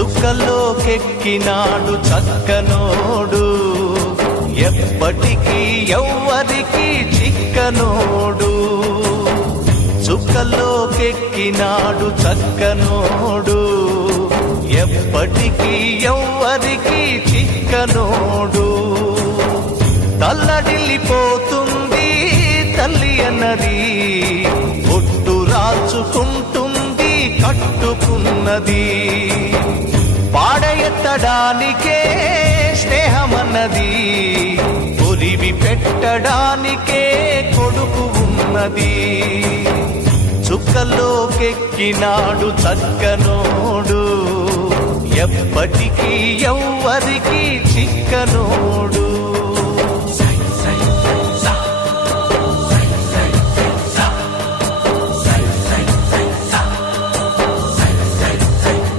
చుక్కల్లోకెక్కినాడు చక్కనోడు, ఎప్పటికీ ఎవ్వరికి చిక్కనోడు. చుక్కల్లోకెక్కినాడు చక్కనోడు, ఎప్పటికీ ఎవ్వరికి చిక్కనోడు. తల్లడిల్లిపోతుంది తల్లి అన్నది, ఒట్టు రాచుకుంటుంది కట్టుకున్నది. పాడెత్తడానికే స్నేహమన్నది, ఒలివి పెట్టడానికే కొడుకు ఉన్నది. చుక్కల్లోకెక్కినాడు చక్కనోడు, ఎప్పటికీ ఎవ్వరికి చిక్కనోడు.